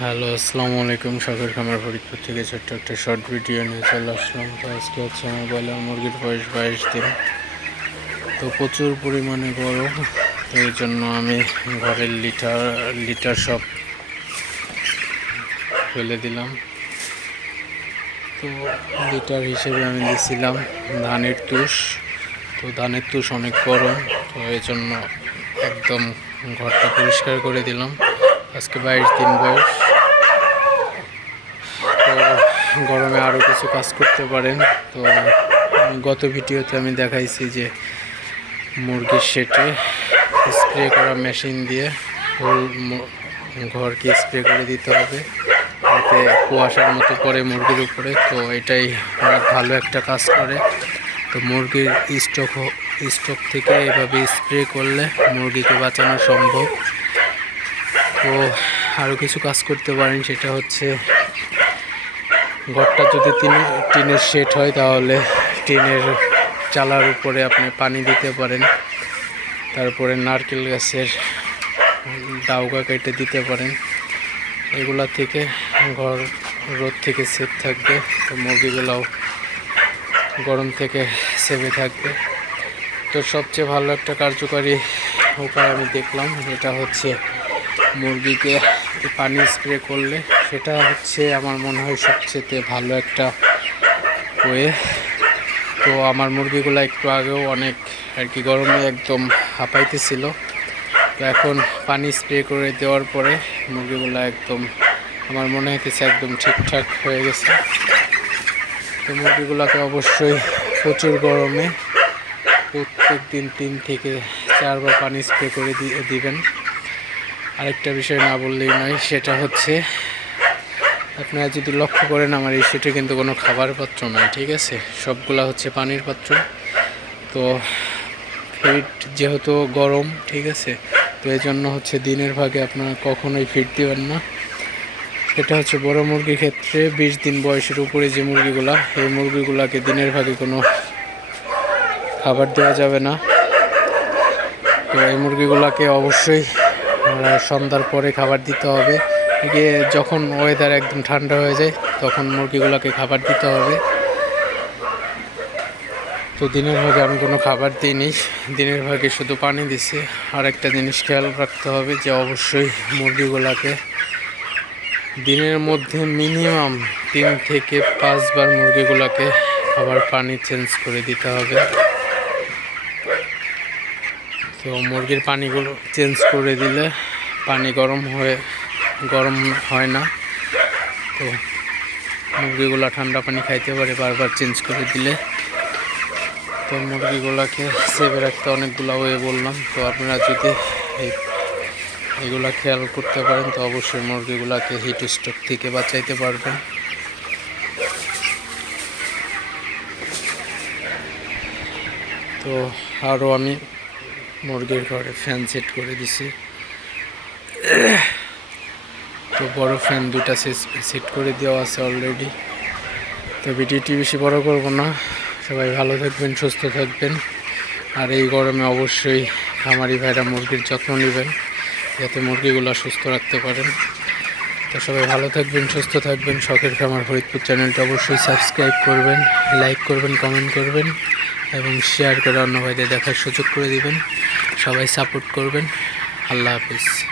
Hello আসসালামু আলাইকুম সাগর খামার ফরিদপুর থেকে ছোট্ট একটা শর্ট ভিডিও নিয়ে চলে আসলাম। তো আজকে হচ্ছে আমার বয়লার মুরগির বয়স বাইশ দিন। তো প্রচুর পরিমাণে গরম, তো এই জন্য আমি ঘরের লিটার লিটার সব ফেলে দিলাম। তো লিটার হিসেবে আমি দিয়েছিলাম ধানের তুষ। তো ধানের তুষ অনেক গরম, তো এই জন্য একদম ঘরটা পরিষ্কার করে দিলাম। আজকে বাইশ দিন বয়স। তো গরমে আরও কিছু কাজ করতে পারেন। তো গত ভিডিওতে আমি দেখাইছি যে মুরগির শেটে স্প্রে করা মেশিন দিয়ে ঘরকে স্প্রে করে দিতে হবে। যাতে কুয়াশার মতো পড়ে মুরগির উপরে। তো এটাই অনেক ভালো একটা কাজ করে। তো মুরগির স্টক স্টক থেকে এভাবে স্প্রে করলে মুরগিকে বাঁচানো সম্ভব। তো আরও কিছু কাজ করতে পারেন, সেটা হচ্ছে ঘরটা যদি টিনে, টিনের শেড হয় তাহলে টিনের চালার উপরে আপনি পানি দিতে পারেন। তারপরে নারকেল গাছের ডাউকা কেটে দিতে পারেন। এগুলা থেকে ঘর, রোদ থেকে সেফ থাকবে, তো মুরগিগুলাও গরম থেকে সেভে থাকবে। তো সবচেয়ে ভালো একটা কার্যকারী উপায় আমি দেখলাম, এটা হচ্ছে মুরগিকে পানি স্প্রে করলে সেটা হচ্ছে আমার মনে হয় সবচেয়ে ভালো একটা ওয়ে। তো আমার মুরগিগুলো একটু আগেও অনেক আর কি গরমে একদম হাঁপাইতেছিল। তো এখন পানি স্প্রে করে দেওয়ার পরে মুরগিগুলো একদম আমার মনে হইতেছে একদম ঠিকঠাক হয়ে গেছে। তো মুরগিগুলোকে অবশ্যই প্রচুর গরমে প্রত্যেক দিন তিন থেকে চারবার পানি স্প্রে করে দিয়ে দিবেন। আরেকটা বিষয় না বললেই নয়, সেটা হচ্ছে আপনারা যদি লক্ষ্য করেন আমার এই সেটে কিন্তু কোনো খাবার পাত্র নয় ঠিক আছে? সবগুলা হচ্ছে পানির পাত্র। তো ফিট যেহেতু গরম, ঠিক আছে? তো এই জন্য হচ্ছে দিনের ভাগে আপনারা কখনোই ফিট দেবেন না। এটা হচ্ছে বড় মুরগির ক্ষেত্রে বিশ দিন বয়সের উপরে যে মুরগিগুলা, এই মুরগিগুলাকে দিনের ভাগে কোনো খাবার দেওয়া যাবে না। তো এই মুরগিগুলাকে অবশ্যই সন্ধ্যার পরে খাবার দিতে হবে। গিয়ে যখন ওয়েদার একদম ঠান্ডা হয়ে যায়, তখন মুরগিগুলোকে খাবার দিতে হবে। তো দিনের ভাগে আমি কোনো খাবার দিইনি। দিনের ভাগে শুধু পানি দিছি। আর একটা জিনিস খেয়াল রাখতে হবে যে অবশ্যই মুরগিগুলোকে দিনের মধ্যে মিনিমাম তিন থেকে পাঁচবার মুরগিগুলোকে খাবার পানি চেঞ্জ করে দিতে হবে। তো মুরগির পানিগুলো চেঞ্জ করে দিলে পানি গরম হয়ে, গরম হয় না। তো মুরগিগুলো ঠান্ডা পানি খাইতে পারে, বারবার চেঞ্জ করে দিলে। তো মুরগিগুলোকে সেভে রাখতে অনেকগুলো ওয়ে বললাম। তো আপনারা যদি এই, এগুলা খেয়াল করতে পারেন, তো অবশ্যই মুরগিগুলোকে হিট স্ট্রোক থেকে বাঁচাইতে পারবেন। তো আরও আমি মুরগির ঘরে ফ্যান সেট করে দিছি। তো বড় ফ্যান দুটা সেট করে দেওয়া আছে অলরেডি তো ভিডিওটি বেশি বড় করব না। সবাই ভালো থাকবেন, সুস্থ থাকবেন। আর এই গরমে অবশ্যই খামারি ভাইরা মুরগির যত্ন নেবেন, যাতে মুরগিগুলো সুস্থ রাখতে পারেন। তো সবাই ভালো থাকবেন, সুস্থ থাকবেন। শখের খামার ফরিদপুর চ্যানেলটা অবশ্যই সাবস্ক্রাইব করবেন, লাইক করবেন, কমেন্ট করবেন, এবং শেয়ার করে অন্য ভাইদের দেখার সুযোগ করে দিবেন। সবাই সাপোর্ট করবেন। আল্লাহ হাফিজ।